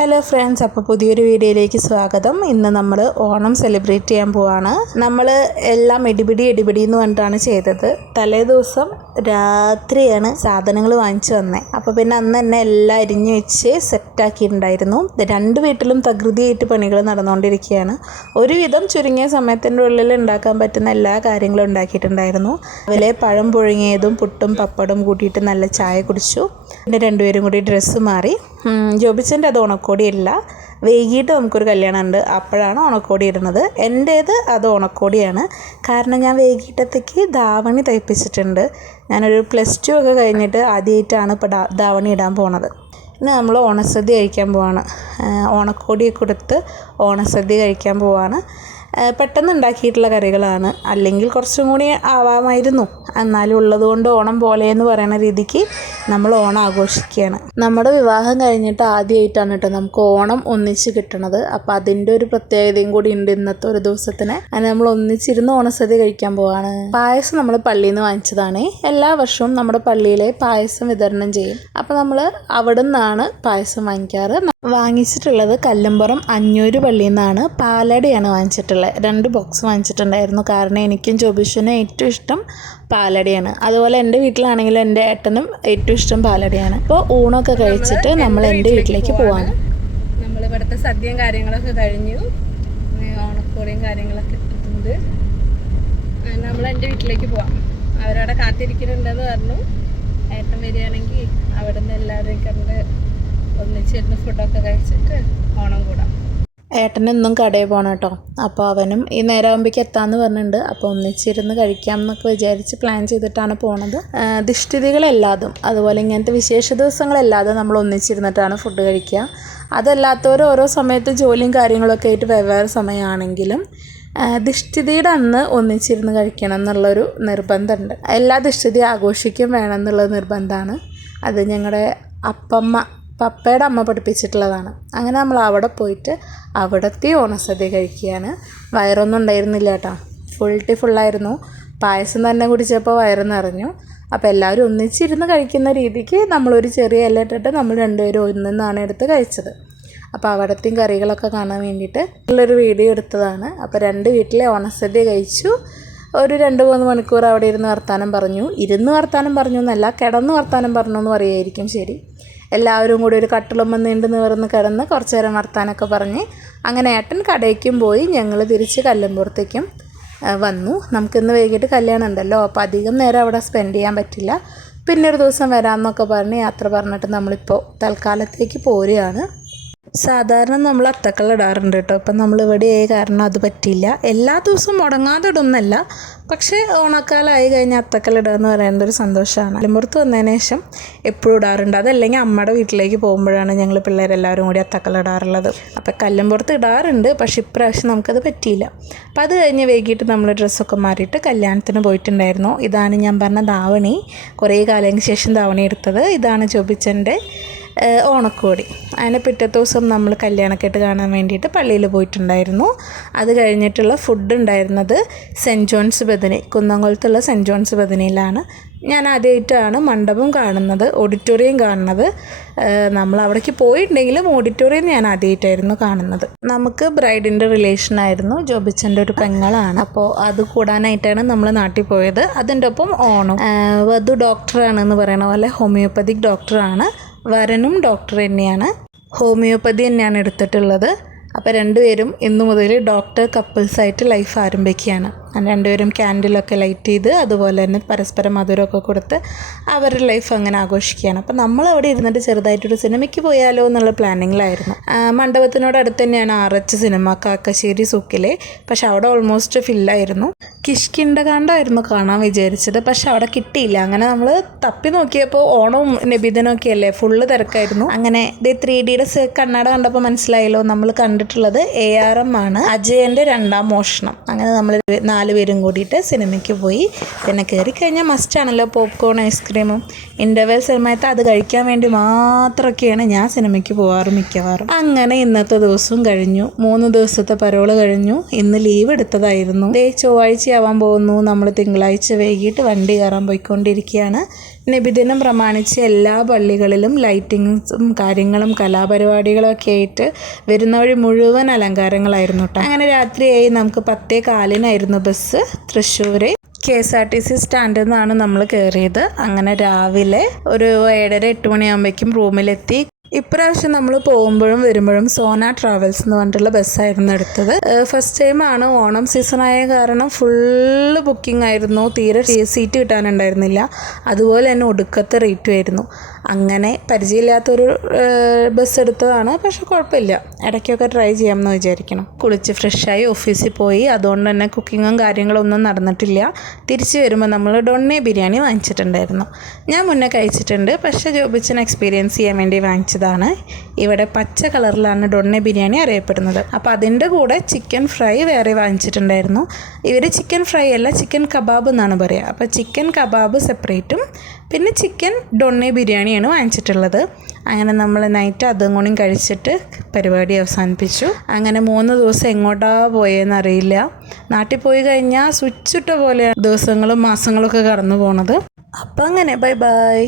Hello friends, അപ്പോൾ പുതിയൊരു വീഡിയോയിലേക്ക് സ്വാഗതം. ഇന്ന് നമ്മൾ ഓണം സെലിബ്രേറ്റ് ചെയ്യാൻ പോവാണ്. നമ്മൾ എല്ലാം ഇടിപിടി എന്ന് പറഞ്ഞിട്ടാണ് ചെയ്തത്. തലേ ദിവസം രാത്രിയാണ് സാധനങ്ങൾ വാങ്ങിച്ചു വന്നത്. അപ്പോൾ പിന്നെ അന്ന് തന്നെ എല്ലാം അരിഞ്ഞു വെച്ച് സെറ്റാക്കിയിട്ടുണ്ടായിരുന്നു. രണ്ട് വീട്ടിലും തകൃതിയായിട്ട് പണികൾ നടന്നുകൊണ്ടിരിക്കുകയാണ്. ഒരുവിധം ചുരുങ്ങിയ സമയത്തിൻ്റെ ഉള്ളിൽ ഉണ്ടാക്കാൻ പറ്റുന്ന എല്ലാ കാര്യങ്ങളും ഉണ്ടാക്കിയിട്ടുണ്ടായിരുന്നു. അതിലെ പഴം പുഴുങ്ങിയതും പുട്ടും പപ്പടും കൂട്ടിയിട്ട് നല്ല ചായ കുടിച്ചു. പിന്നെ രണ്ടുപേരും കൂടി ഡ്രസ്സ് മാറി. ജോബിച്ചൻ്റെ അത് ഓണക്കോടിയല്ല, വൈകിട്ട് നമുക്കൊരു കല്യാണം ഉണ്ട്, അപ്പോഴാണ് ഓണക്കോടി ഇടുന്നത്. എൻ്റേത് അത് ഓണക്കോടിയാണ്. കാരണം ഞാൻ വൈകിട്ടത്തേക്ക് ധാവണി തയ്പ്പിച്ചിട്ടുണ്ട്. ഞാനൊരു +2 ഒക്കെ കഴിഞ്ഞിട്ട് ആദ്യമായിട്ടാണ് ഇപ്പോൾ ധാവണി ഇടാൻ പോണത്. ഇന്ന് നമ്മൾ ഓണസദ്യ കഴിക്കാൻ പോവാണ്. ഓണക്കോടിയൊക്കെ കൊടുത്ത് ഓണസദ്യ കഴിക്കാൻ പോവാണ്. പെട്ടെന്ന് ഉണ്ടാക്കിയിട്ടുള്ള കറികളാണ്. അല്ലെങ്കിൽ കുറച്ചും കൂടി ആവാമായിരുന്നു, എന്നാലും ഉള്ളതുകൊണ്ട് ഓണം പോലെ എന്ന് പറയുന്ന രീതിക്ക് നമ്മൾ ഓണം ആഘോഷിക്കുകയാണ്. നമ്മുടെ വിവാഹം കഴിഞ്ഞിട്ട് ആദ്യമായിട്ടാണ് കേട്ടോ നമുക്ക് ഓണം ഒന്നിച്ച് കിട്ടണത്. അപ്പോൾ അതിൻ്റെ ഒരു പ്രത്യേകതയും കൂടി ഉണ്ട് ഇന്നത്തെ ഒരു ദിവസത്തിന്. അങ്ങനെ നമ്മൾ ഒന്നിച്ചിരുന്ന് ഓണസദ്യ കഴിക്കാൻ പോവാണ്. പായസം നമ്മൾ പള്ളിയിൽ നിന്ന് വാങ്ങിച്ചതാണ്. എല്ലാ വർഷവും നമ്മുടെ പള്ളിയിലെ പായസം വിതരണം ചെയ്യും. അപ്പോൾ നമ്മൾ അവിടെ നിന്നാണ് പായസം വാങ്ങിക്കാറ്. വാങ്ങിച്ചിട്ടുള്ളത് കല്ലുംപുറം 500 പള്ളിയിൽ നിന്നാണ്. പാലടയാണ് വാങ്ങിച്ചിട്ടുള്ളത്. 2 ബോക്സ് വാങ്ങിച്ചിട്ടുണ്ടായിരുന്നു. കാരണം എനിക്കും ജോബിഷനും ഏറ്റവും ഇഷ്ടം പാലടയാണ്. അതുപോലെ എൻ്റെ വീട്ടിലാണെങ്കിലും എൻ്റെ ഏട്ടനും ഏറ്റവും ഇഷ്ടം പാലടയാണ്. അപ്പോൾ ഊണൊക്കെ കഴിച്ചിട്ട് നമ്മൾ എൻ്റെ വീട്ടിലേക്ക് പോവാണ്. നമ്മൾ ഇവിടുത്തെ സദ്യയും കാര്യങ്ങളൊക്കെ കഴിഞ്ഞു. ഓണക്കോടിയും കാര്യങ്ങളൊക്കെ ഇട്ടിട്ടുണ്ട്. നമ്മൾ എൻ്റെ വീട്ടിലേക്ക് പോവാം. അവരവിടെ കാത്തിരിക്കുന്നുണ്ടെന്ന് പറഞ്ഞു. ഏട്ടൻ വരികയാണെങ്കിൽ അവിടെ നിന്ന് എല്ലാവരെയും കണ്ട് ഒന്നിച്ചിരുന്ന് ഫുഡൊക്കെ കഴിച്ചിട്ട് ഓണം കൂടാം. ഏട്ടനെന്നും കടയിൽ പോകണം കേട്ടോ. അപ്പോൾ അവനും ഈ നേരമാകുമ്പോഴേക്ക് എത്താമെന്ന് പറഞ്ഞിട്ടുണ്ട്. അപ്പോൾ ഒന്നിച്ചിരുന്ന് കഴിക്കാം എന്നൊക്കെ വിചാരിച്ച് പ്ലാൻ ചെയ്തിട്ടാണ് പോണത്. ദിഷ്ടിതികളല്ലാതും അതുപോലെ ഇങ്ങനത്തെ വിശേഷ ദിവസങ്ങളല്ലാതെ നമ്മൾ ഒന്നിച്ചിരുന്നിട്ടാണ് ഫുഡ് കഴിക്കുക. അതല്ലാത്തവർ ഓരോ സമയത്ത് ജോലിയും കാര്യങ്ങളൊക്കെ ആയിട്ട് വെവ്വേറെ സമയമാണെങ്കിലും ദിഷ്ടിതിയുടെ അന്ന് ഒന്നിച്ചിരുന്ന് കഴിക്കണം എന്നുള്ളൊരു നിർബന്ധമുണ്ട്. എല്ലാ ദിഷ്ടിതി ആഘോഷിക്കും വേണം എന്നുള്ള നിർബന്ധമാണ്. അത് ഞങ്ങളുടെ പപ്പയുടെ അമ്മ പഠിപ്പിച്ചിട്ടുള്ളതാണ്. അങ്ങനെ നമ്മൾ അവിടെ പോയിട്ട് അവിടുത്തെ ഓണസദ്യ കഴിക്കുകയാണ്. വയറൊന്നും ഉണ്ടായിരുന്നില്ല കേട്ടോ, ഫുള്ളായിരുന്നു. പായസം തന്നെ കുടിച്ചപ്പോൾ വയറ് നിറഞ്ഞു. അപ്പോൾ എല്ലാവരും ഒന്നിച്ചിരുന്ന് കഴിക്കുന്ന രീതിക്ക് നമ്മളൊരു ചെറിയ ഇല ഇട്ടിട്ട് നമ്മൾ രണ്ടുപേരും ഒന്നിന്നാണ് എടുത്ത് കഴിച്ചത്. അപ്പോൾ അവിടത്തെയും കറികളൊക്കെ കാണാൻ വേണ്ടിയിട്ട് ഉള്ളൊരു വീഡിയോ എടുത്തതാണ്. അപ്പോൾ 2 വീട്ടിലെ ഓണസദ്യ കഴിച്ചു. ഒരു 2-3 മണിക്കൂർ അവിടെ ഇരുന്ന് വർത്താനം പറഞ്ഞു. വർത്താനം പറഞ്ഞു എന്നല്ല, കിടന്ന് വർത്താനം പറഞ്ഞു എന്ന് പറയുമായിരിക്കും ശരി. എല്ലാവരും കൂടി ഒരു കട്ടിളും നീണ്ടു നിവർന്ന് കിടന്ന് കുറച്ച് നേരം വർത്താനമൊക്കെ പറഞ്ഞ് അങ്ങനെ ഏട്ടൻ കടയ്ക്കും പോയി. ഞങ്ങൾ തിരിച്ച് കല്ലുംപുറത്തേക്കും വന്നു. നമുക്കിന്ന് വൈകിട്ട് കല്യാണം ഉണ്ടല്ലോ, അപ്പോൾ അധികം നേരം അവിടെ സ്പെൻഡ് ചെയ്യാൻ പറ്റില്ല. പിന്നെ ഒരു ദിവസം വരാമെന്നൊക്കെ പറഞ്ഞ് യാത്ര പറഞ്ഞിട്ട് നമ്മളിപ്പോൾ തൽക്കാലത്തേക്ക് പോരുകയാണ്. സാധാരണ നമ്മൾ അത്തക്കള്ള ഇടാറുണ്ട് കേട്ടോ. ഇപ്പം നമ്മളിവിടെ കാരണം അത് പറ്റില്ല. എല്ലാ ദിവസവും മുടങ്ങാതെ ഇടുന്നല്ല, പക്ഷേ ഓണക്കാലമായി കഴിഞ്ഞാൽ അത്തക്കള്ള ഇടുക എന്ന് പറയുന്നത് ഒരു സന്തോഷമാണ്. കല്ലുംപുറത്ത് വന്നതിന് ശേഷം എപ്പോഴും ഇടാറുണ്ട്. അതല്ലെങ്കിൽ അമ്മയുടെ വീട്ടിലേക്ക് പോകുമ്പോഴാണ് ഞങ്ങൾ പിള്ളേരെല്ലാവരും കൂടി അത്തക്കള്ള ഇടാറുള്ളത്. അപ്പം കല്ലുംപുറത്ത് ഇടാറുണ്ട്, പക്ഷേ ഇപ്രാവശ്യം നമുക്കത് പറ്റിയില്ല. അപ്പം അത് കഴിഞ്ഞ് വൈകിട്ട് നമ്മൾ ഡ്രസ്സൊക്കെ മാറിയിട്ട് കല്യാണത്തിന് പോയിട്ടുണ്ടായിരുന്നു. ഇതാണ് ഞാൻ പറഞ്ഞ ധാവണി. കുറേ കാലങ്ങൾക്ക് ശേഷം ധാവണി എടുത്തത്. ഇതാണ് ജോബിച്ചൻ്റെ ഓണക്കോടി. അതിന് പിറ്റത്തെ ദിവസം നമ്മൾ കല്യാണക്കെട്ട് കാണാൻ വേണ്ടിയിട്ട് പള്ളിയിൽ പോയിട്ടുണ്ടായിരുന്നു. അത് കഴിഞ്ഞിട്ടുള്ള ഫുഡ് ഉണ്ടായിരുന്നത് saint John's Bethany, കുന്നംകുളത്തുള്ള saint John's ബദനിയിലാണ്. ഞാൻ ആദ്യമായിട്ടാണ് മണ്ഡപം കാണുന്നത്, ഓഡിറ്റോറിയം കാണുന്നത്. നമ്മൾ അവിടേക്ക് പോയിട്ടുണ്ടെങ്കിലും ഓഡിറ്റോറിയം ഞാൻ ആദ്യമായിട്ടായിരുന്നു കാണുന്നത്. നമുക്ക് ബ്രൈഡിൻ്റെ റിലേഷനായിരുന്നു, ജോബിച്ചൻ്റെ ഒരു പെങ്ങളാണ്. അപ്പോൾ അത് കൂടാനായിട്ടാണ് നമ്മൾ നാട്ടിൽ പോയത്. അതിൻ്റെ ഒപ്പം ഓണം. വധു ഡോക്ടറാണെന്ന് പറയണ പോലെ ഹോമിയോപ്പതിക് ഡോക്ടറാണ്. വരനും ഡോക്ടർ തന്നെയാണ്, ഹോമിയോപ്പതി തന്നെയാണ് എടുത്തിട്ടുള്ളത്. അപ്പോൾ രണ്ടുപേരും ഇന്നു മുതൽ ഡോക്ടർ കപ്പിൾസായിട്ട് ലൈഫ് ആരംഭിക്കുകയാണ്. രണ്ടുപേരും ക്യാൻഡിലൊക്കെ ലൈറ്റ് ചെയ്ത് അതുപോലെ തന്നെ പരസ്പരം മധുരമൊക്കെ കൊടുത്ത് അവരുടെ ലൈഫ് അങ്ങനെ ആഘോഷിക്കുകയാണ്. അപ്പോൾ നമ്മൾ അവിടെ ഇരുന്നിട്ട് ചെറുതായിട്ടൊരു സിനിമയ്ക്ക് പോയാലോ എന്നുള്ള പ്ലാനിങ്ങിലായിരുന്നു. മണ്ഡപത്തിനോടടുത്ത് തന്നെയാണ് RH സിനിമ, കാക്കശ്ശേരി സൂക്കിലെ. പക്ഷെ അവിടെ ഓൾമോസ്റ്റ് ഫില്ലായിരുന്നു. കിഷ്കിന്ധകാണ്ഡമായിരുന്നു കാണാൻ വിചാരിച്ചത്, പക്ഷെ അവിടെ കിട്ടിയില്ല. അങ്ങനെ നമ്മൾ തപ്പി നോക്കിയപ്പോൾ ഓണവും നബിദിനമൊക്കെ അല്ലേ, ഫുള്ള് തിരക്കായിരുന്നു. അങ്ങനെ 3Dയുടെ കണ്ണട കണ്ടപ്പോൾ മനസ്സിലായല്ലോ, നമ്മൾ കണ്ടിട്ടുള്ളത് ARM ആണ്, അജയൻ്റെ 2ാം മോഷണം. അങ്ങനെ നമ്മൾ 4 പേരും കൂടിയിട്ട് സിനിമയ്ക്ക് പോയി. പിന്നെ കയറി കഴിഞ്ഞാൽ മസ്റ്റാണല്ലോ പോപ്കോൺ, ഐസ്ക്രീമും. ഇൻ്റർവെൽ സമയത്ത് അത് കഴിക്കാൻ വേണ്ടി മാത്രമൊക്കെയാണ് ഞാൻ സിനിമയ്ക്ക് പോകാറ് മിക്കവാറും. അങ്ങനെ ഇന്നത്തെ ദിവസവും കഴിഞ്ഞു. 3 ദിവസത്തെ പരോള് കഴിഞ്ഞു. ഇന്ന് ലീവ് എടുത്തതായിരുന്നു. ചൊവ്വാഴ്ച ആവാൻ പോകുന്നു. നമ്മൾ തിങ്കളാഴ്ച വൈകിട്ട് വണ്ടി കയറാൻ പോയിക്കൊണ്ടിരിക്കുകയാണ്. നബിദിനം പ്രമാണിച്ച് എല്ലാ പള്ളികളിലും ലൈറ്റിങ്സും കാര്യങ്ങളും കലാപരിപാടികളും ഒക്കെ ആയിട്ട് വരുന്ന വഴി മുഴുവൻ അലങ്കാരങ്ങളായിരുന്നു കേട്ടോ. അങ്ങനെ രാത്രിയായി. നമുക്ക് 10:15 ബസ് തൃശ്ശൂർ KSRTC സ്റ്റാൻഡിൽ നിന്നാണ് നമ്മൾ കയറിയത്. അങ്ങനെ രാവിലെ ഒരു 7:30-8 മണിയാകുമ്പോഴേക്കും റൂമിലെത്തി. ഇപ്രാവശ്യം നമ്മൾ പോകുമ്പോഴും വരുമ്പോഴും സോന ട്രാവൽസ് എന്ന് പറഞ്ഞിട്ടുള്ള ബസ്സായിരുന്നു എടുത്തത്. ഫസ്റ്റ് ടൈമാണ്. ഓണം സീസണായ കാരണം ഫുള്ള് ബുക്കിംഗ് ആയിരുന്നു. തീരെ സീറ്റ് കിട്ടാനുണ്ടായിരുന്നില്ല. അതുപോലെ തന്നെ ഒടുക്കത്തെ റേറ്റും ആയിരുന്നു. അങ്ങനെ പരിചയമില്ലാത്തൊരു ബസ് എടുത്തതാണ്. പക്ഷെ കുഴപ്പമില്ല, ഇടയ്ക്കൊക്കെ ട്രൈ ചെയ്യാമെന്ന് വിചാരിക്കണം. കുളിച്ച് ഫ്രഷായി ഓഫീസിൽ പോയി. അതുകൊണ്ട് തന്നെ കുക്കിങ്ങും കാര്യങ്ങളൊന്നും നടന്നിട്ടില്ല. തിരിച്ച് വരുമ്പോൾ നമ്മൾ ഡൊണ്ണെ ബിരിയാണി വാങ്ങിച്ചിട്ടുണ്ടായിരുന്നു. ഞാൻ മുന്നേ കഴിച്ചിട്ടുണ്ട്, പക്ഷേ ജോബിച്ചൻ എക്സ്പീരിയൻസ് ചെയ്യാൻ വേണ്ടി വാങ്ങിച്ചതാണ്. ഇവിടെ പച്ച കളറിലാണ് ഡൊണ്ണെ ബിരിയാണി അറിയപ്പെടുന്നത്. അപ്പോൾ അതിൻ്റെ കൂടെ ചിക്കൻ ഫ്രൈ വേറെ വാങ്ങിച്ചിട്ടുണ്ടായിരുന്നു. ഇവർ ചിക്കൻ ഫ്രൈ അല്ല, ചിക്കൻ കബാബ് എന്നാണ് പറയുക. അപ്പോൾ ചിക്കൻ കബാബ് സെപ്പറേറ്റും പിന്നെ ചിക്കൻ ഡൊണ്ണെ ബിരിയാണിയാണ് വാങ്ങിച്ചിട്ടുള്ളത്. അങ്ങനെ നമ്മൾ നൈറ്റ് അതും കൂടി കഴിച്ചിട്ട് പരിപാടി അവസാനിപ്പിച്ചു. അങ്ങനെ 3 ദിവസം എങ്ങോട്ടാ പോയെന്ന് അറിയില്ല. നാട്ടിൽ പോയി കഴിഞ്ഞാൽ സ്വിച്ചിട്ട പോലെ ദിവസങ്ങളും മാസങ്ങളൊക്കെ കടന്നു പോണത്. അപ്പം അങ്ങനെ ബൈ ബൈ.